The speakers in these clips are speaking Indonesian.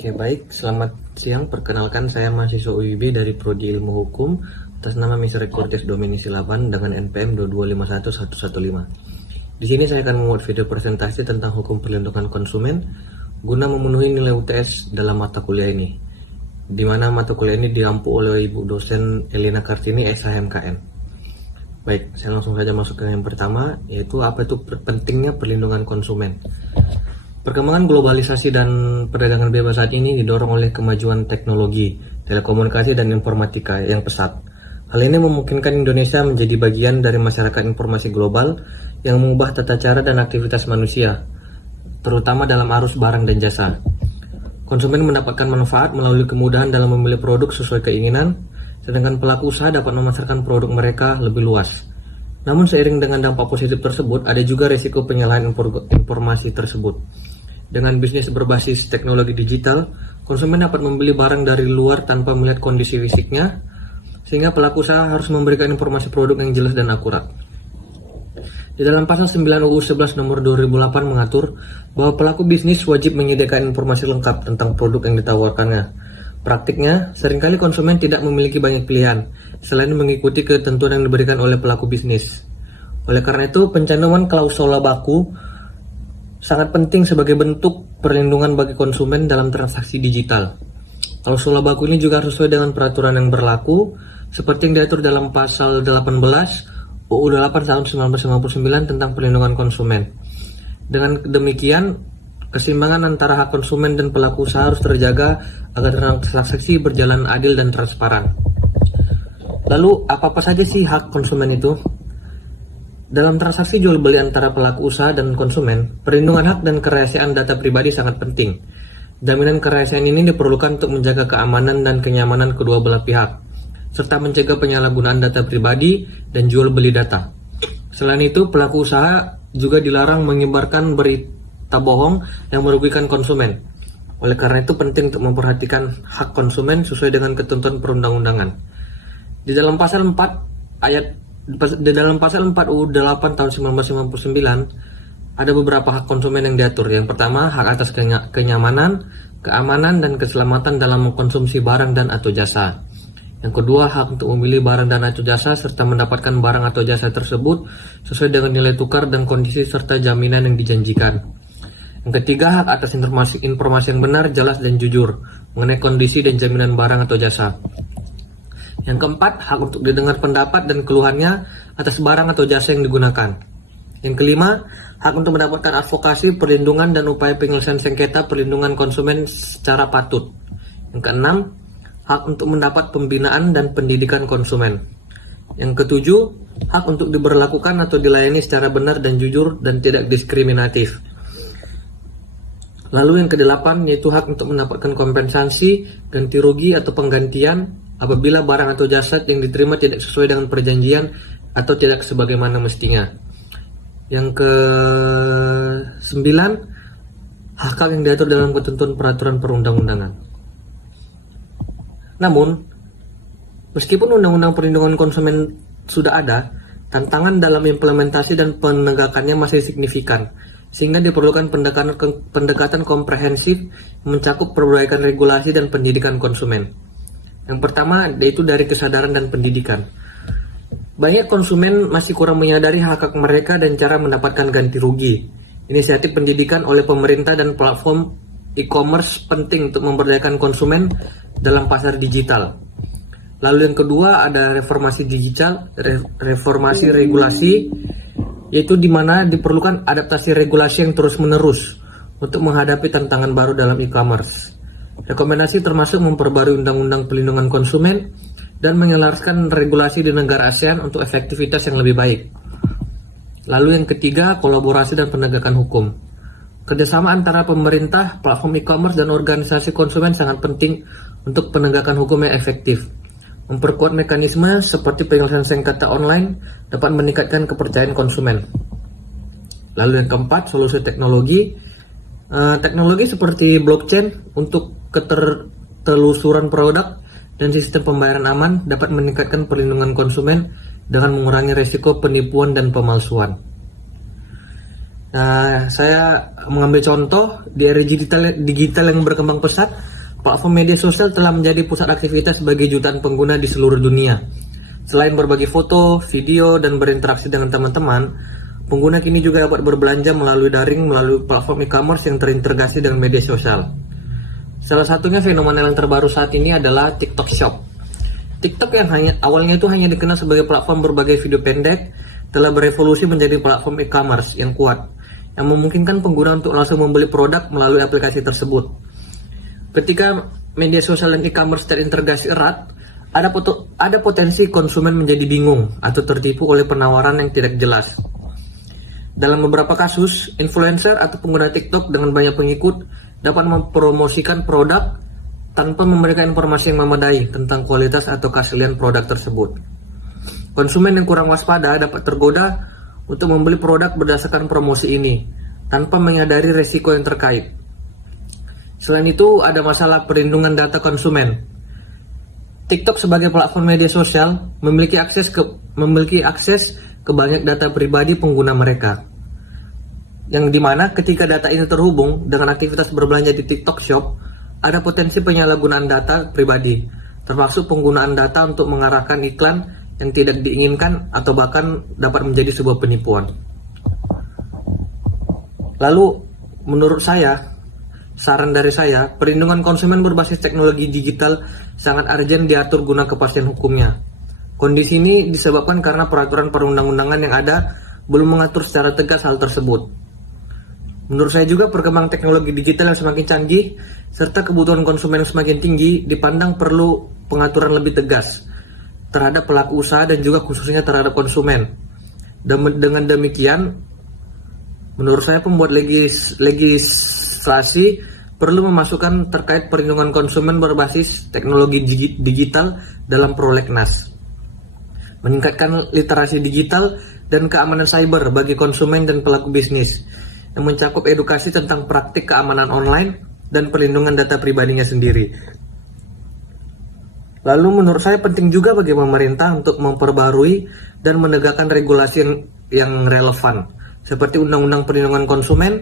Oke, baik. Selamat siang. Perkenalkan, saya mahasiswa UIB dari Prodi Ilmu Hukum atas nama Misericordias Domini Silaban dengan NPM 2251115. Di sini saya akan membuat video presentasi tentang hukum perlindungan konsumen guna memenuhi nilai UTS dalam mata kuliah ini, di mana mata kuliah ini diampu oleh Ibu dosen Elina Kartini, SHMKN. Baik, saya langsung saja masuk ke yang pertama, yaitu apa itu pentingnya perlindungan konsumen. Perkembangan globalisasi dan perdagangan bebas saat ini didorong oleh kemajuan teknologi, telekomunikasi, dan informatika yang pesat. Hal ini memungkinkan Indonesia menjadi bagian dari masyarakat informasi global yang mengubah tata cara dan aktivitas manusia, terutama dalam arus barang dan jasa. Konsumen mendapatkan manfaat melalui kemudahan dalam memilih produk sesuai keinginan, sedangkan pelaku usaha dapat memasarkan produk mereka lebih luas. Namun seiring dengan dampak positif tersebut, ada juga risiko penyalahan informasi tersebut. Dengan bisnis berbasis teknologi digital, konsumen dapat membeli barang dari luar tanpa melihat kondisi fisiknya, sehingga pelaku usaha harus memberikan informasi produk yang jelas dan akurat. Di dalam pasal 9 UU 11 nomor 2008 mengatur bahwa pelaku bisnis wajib menyediakan informasi lengkap tentang produk yang ditawarkannya. Praktiknya, seringkali konsumen tidak memiliki banyak pilihan, selain mengikuti ketentuan yang diberikan oleh pelaku bisnis. Oleh karena itu, pencantuman klausula baku sangat penting sebagai bentuk perlindungan bagi konsumen dalam transaksi digital. Klausula baku ini juga harus sesuai dengan peraturan yang berlaku, seperti yang diatur dalam pasal 18 UU 8 tahun 1999 tentang perlindungan konsumen. Dengan demikian, keseimbangan antara hak konsumen dan pelaku usaha harus terjaga agar transaksi berjalan adil dan transparan. Lalu, apa-apa saja sih hak konsumen itu? Dalam transaksi jual beli antara pelaku usaha dan konsumen, perlindungan hak dan kerahasiaan data pribadi sangat penting. Jaminan kerahasiaan ini diperlukan untuk menjaga keamanan dan kenyamanan kedua belah pihak, serta mencegah penyalahgunaan data pribadi dan jual beli data. Selain itu, pelaku usaha juga dilarang menyebarkan berita bohong yang merugikan konsumen. Oleh karena itu penting untuk memperhatikan hak konsumen sesuai dengan ketentuan perundang-undangan. Di dalam pasal 4 UU 8 tahun 1999 ada beberapa hak konsumen yang diatur. Yang pertama, hak atas kenyamanan, keamanan, dan keselamatan dalam mengkonsumsi barang dan atau jasa. Yang kedua, hak untuk memilih barang dan atau jasa serta mendapatkan barang atau jasa tersebut sesuai dengan nilai tukar dan kondisi serta jaminan yang dijanjikan. Yang ketiga, hak atas informasi yang benar, jelas, dan jujur mengenai kondisi dan jaminan barang atau jasa. Yang keempat, hak untuk didengar pendapat dan keluhannya atas barang atau jasa yang digunakan. Yang kelima, hak untuk mendapatkan advokasi, perlindungan, dan upaya penyelesaian sengketa perlindungan konsumen secara patut. Yang keenam, hak untuk mendapat pembinaan dan pendidikan konsumen. Yang ketujuh, hak untuk diberlakukan atau dilayani secara benar dan jujur dan tidak diskriminatif. Lalu yang kedelapan, yaitu hak untuk mendapatkan kompensasi, ganti rugi, atau penggantian apabila barang atau jasa yang diterima tidak sesuai dengan perjanjian atau tidak sebagaimana mestinya. Yang ke-9, hak yang diatur dalam ketentuan peraturan perundang-undangan. Namun, meskipun Undang-Undang Perlindungan Konsumen sudah ada, tantangan dalam implementasi dan penegakannya masih signifikan, sehingga diperlukan pendekatan komprehensif mencakup perbaikan regulasi dan pendidikan konsumen. Yang pertama, yaitu dari kesadaran dan pendidikan. Banyak konsumen masih kurang menyadari hak-hak mereka dan cara mendapatkan ganti rugi. Inisiatif pendidikan oleh pemerintah dan platform e-commerce penting untuk memberdayakan konsumen dalam pasar digital. Lalu yang kedua, ada reformasi digital, reformasi regulasi, yaitu di mana diperlukan adaptasi regulasi yang terus-menerus untuk menghadapi tantangan baru dalam e-commerce. Rekomendasi termasuk memperbarui Undang-Undang Perlindungan Konsumen dan menyelaraskan regulasi di negara ASEAN untuk efektivitas yang lebih baik. Lalu yang ketiga, kolaborasi dan penegakan hukum. Kerjasama antara pemerintah, platform e-commerce, dan organisasi konsumen sangat penting untuk penegakan hukum yang efektif. Memperkuat mekanisme seperti penyelesaian sengketa online dapat meningkatkan kepercayaan konsumen. Lalu yang keempat, solusi teknologi. Teknologi seperti blockchain untuk ketertelusuran produk dan sistem pembayaran aman dapat meningkatkan perlindungan konsumen dengan mengurangi risiko penipuan dan pemalsuan. Saya mengambil contoh di era digital yang berkembang pesat, platform media sosial telah menjadi pusat aktivitas bagi jutaan pengguna di seluruh dunia. Selain berbagi foto, video, dan berinteraksi dengan teman-teman, pengguna kini juga dapat berbelanja melalui daring melalui platform e-commerce yang terintegrasi dengan media sosial. Salah satunya fenomena yang terbaru saat ini adalah TikTok Shop. TikTok yang awalnya itu hanya dikenal sebagai platform berbagai video pendek, telah berevolusi menjadi platform e-commerce yang kuat, yang memungkinkan pengguna untuk langsung membeli produk melalui aplikasi tersebut. Ketika media sosial dan e-commerce terintegrasi erat, ada potensi konsumen menjadi bingung atau tertipu oleh penawaran yang tidak jelas. Dalam beberapa kasus, influencer atau pengguna TikTok dengan banyak pengikut dapat mempromosikan produk tanpa memberikan informasi yang memadai tentang kualitas atau keaslian produk tersebut. Konsumen yang kurang waspada dapat tergoda untuk membeli produk berdasarkan promosi ini tanpa menyadari resiko yang terkait. Selain itu, ada masalah perlindungan data konsumen. TikTok sebagai platform media sosial memiliki akses ke banyak data pribadi pengguna mereka, yang dimana ketika data ini terhubung dengan aktivitas berbelanja di TikTok Shop, ada potensi penyalahgunaan data pribadi, termasuk penggunaan data untuk mengarahkan iklan yang tidak diinginkan atau bahkan dapat menjadi sebuah penipuan. Lalu, menurut saya, saran dari saya, perlindungan konsumen berbasis teknologi digital sangat urgent diatur guna kepastian hukumnya. Kondisi ini disebabkan karena peraturan perundang-undangan yang ada belum mengatur secara tegas hal tersebut. Menurut saya juga perkembangan teknologi digital yang semakin canggih serta kebutuhan konsumen yang semakin tinggi dipandang perlu pengaturan lebih tegas terhadap pelaku usaha dan juga khususnya terhadap konsumen. Dan dengan demikian, menurut saya pembuat legislasi perlu memasukkan terkait perlindungan konsumen berbasis teknologi digital dalam prolegnas, meningkatkan literasi digital dan keamanan cyber bagi konsumen dan pelaku bisnis, yang mencakup edukasi tentang praktik keamanan online dan perlindungan data pribadinya sendiri. Lalu menurut saya penting juga bagi pemerintah untuk memperbarui dan menegakkan regulasi yang relevan, seperti Undang-Undang Perlindungan Konsumen,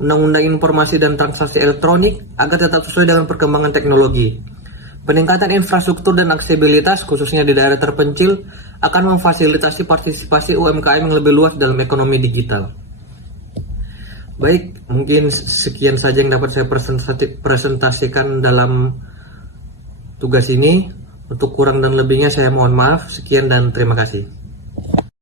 Undang-Undang Informasi dan Transaksi Elektronik, agar tetap sesuai dengan perkembangan teknologi. Peningkatan infrastruktur dan aksesibilitas, khususnya di daerah terpencil, akan memfasilitasi partisipasi UMKM yang lebih luas dalam ekonomi digital. Baik, mungkin sekian saja yang dapat saya presentasikan dalam tugas ini. Untuk kurang dan lebihnya saya mohon maaf. Sekian dan terima kasih.